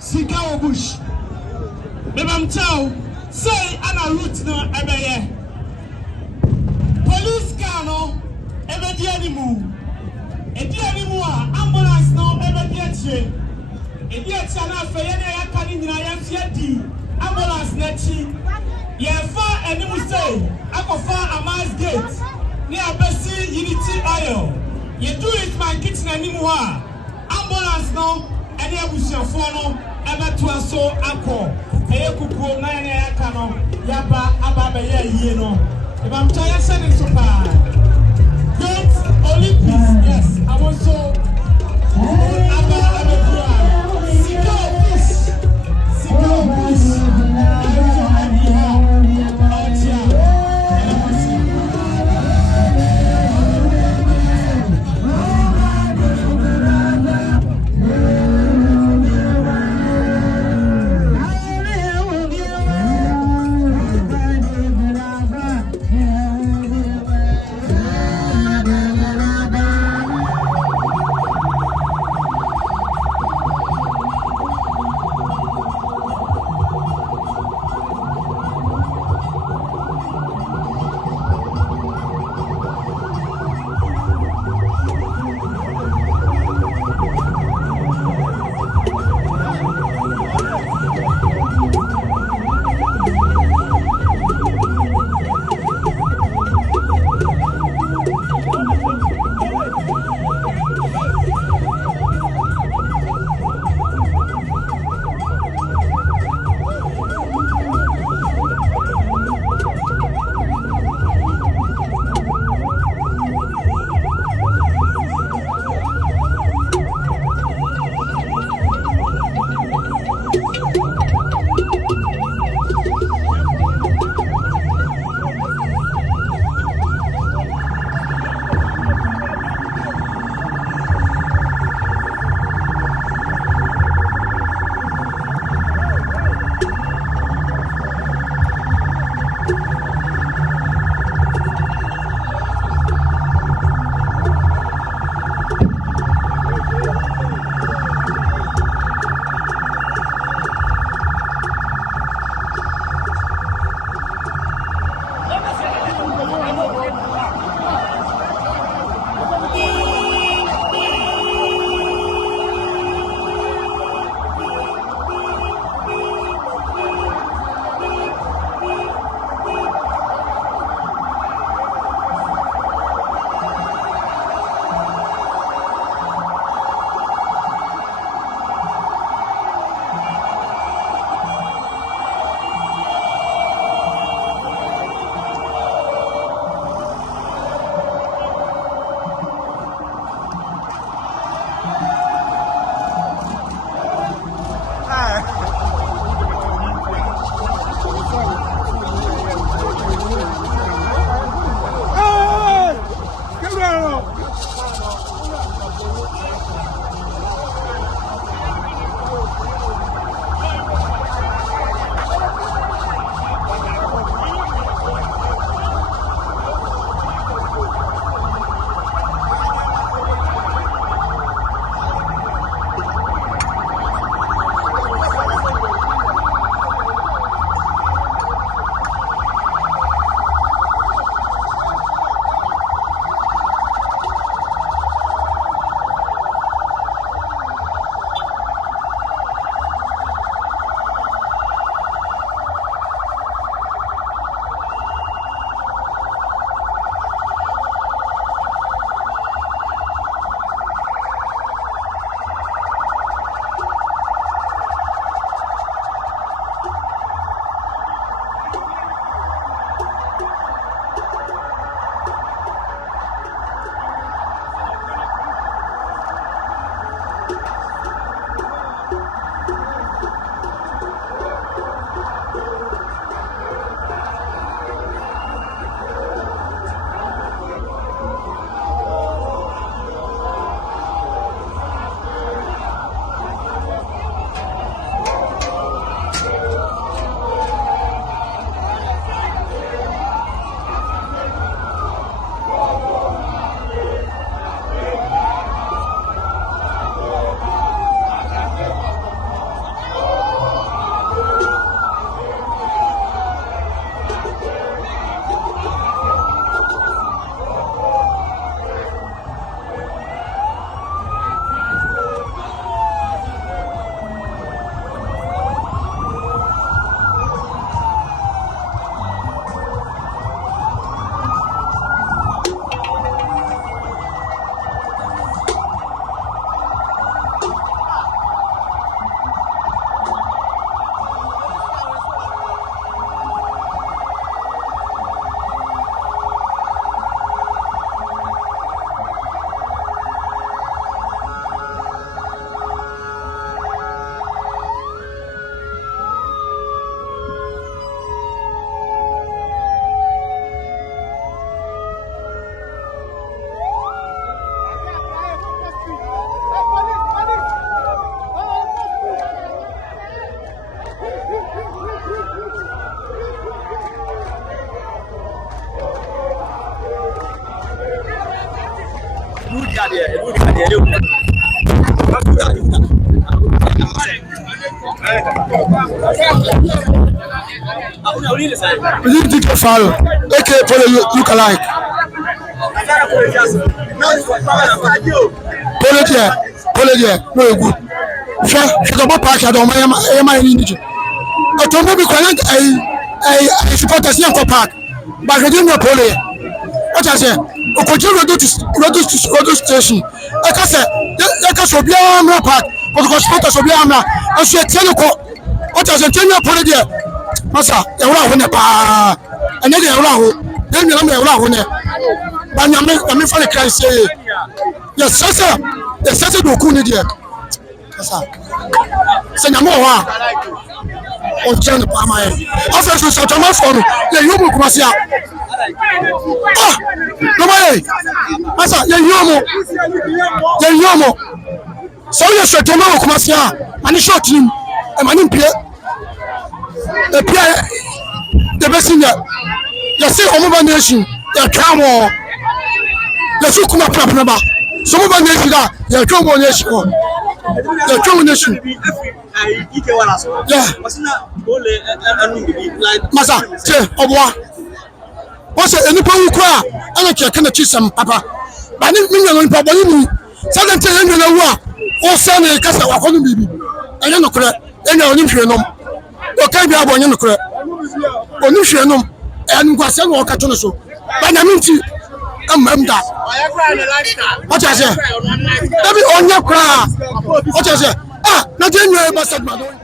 Sika Bush. Bebam Chow, say Anna route no ebeye. Police car no ebe di animu. Edi animu a ambulance no ebe di etie. Edi etie na afa ye na yaka ni nyina ye mfie di ambulance na chi. Ye fa animu say akofa Amas Gate. Ni abesi Unity Oil. Ye do it man kitchen animu a ambulance no ene abusiafo no ebe to aso akọ. Eye kukuo na ye yaka no yaba aba ye yie no. If I'm trying to send it to Great Olympics, yes, I was so. DJ Faro, aka Polo look alike. Polo there, no good. She go back park at the my energy. I told me I support us here park, but I didn't know Polo. What I say, I continue to station. I can say, I can show be a park, but the hospital should be a man. I should tell you what I say, tell you Polo there. Masa, you are on the bar, and then you are then you are on it. But I'm for the Christ say, yes, sir, the Sasa do Kunidia. Senamoa on Jan Pama. Officer Satama for me, the Yumu Kumasia. Ah, no way, Masa, the Yomo. So you should tell me Kumasia, and he shot him, and my name Pierre. The best in you see Omoba Nation, the Camo, the Sukuma Papa, some of the nation that the Congo Nation, the Congo Nation. Yeah, Massa, Oboa. What's it? Any power cry? I don't care. Can I choose some Papa? But I didn't mean on Papa. Suddenly, you know what? Or Sunday, Cassa, or Baby. I don't know correct. And you're on okay, be able to correct. Onusiano, and Guasan or Catonoso. But I mean, I'm that. What I say? Every on your cry. What I say? Ah, not in your bastard, madam.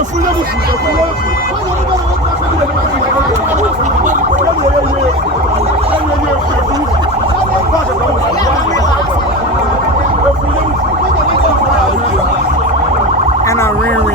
And I really.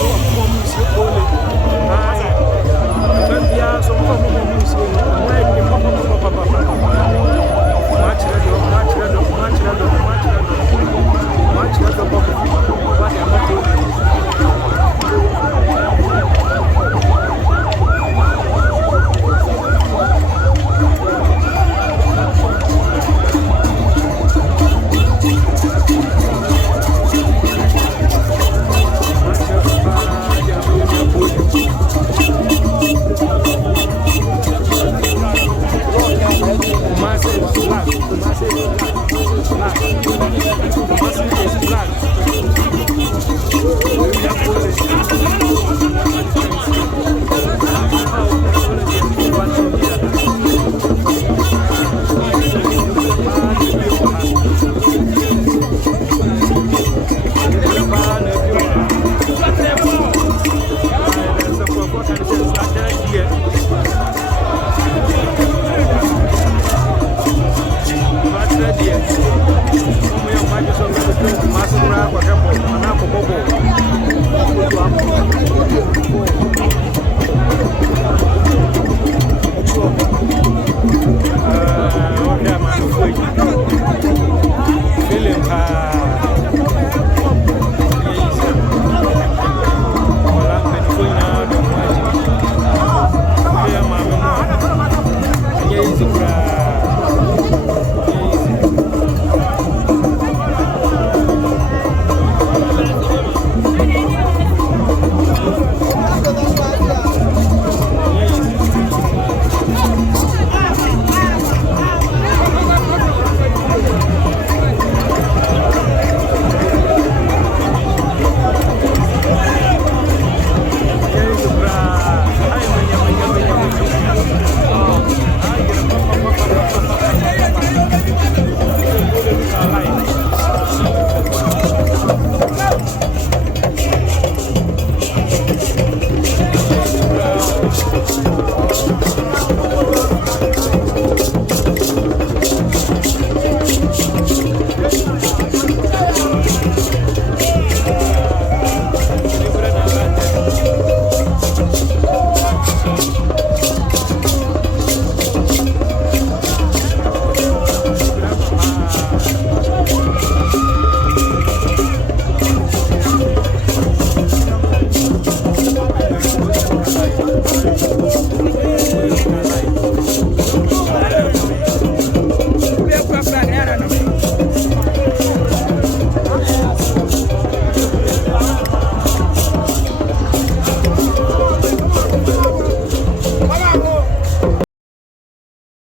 So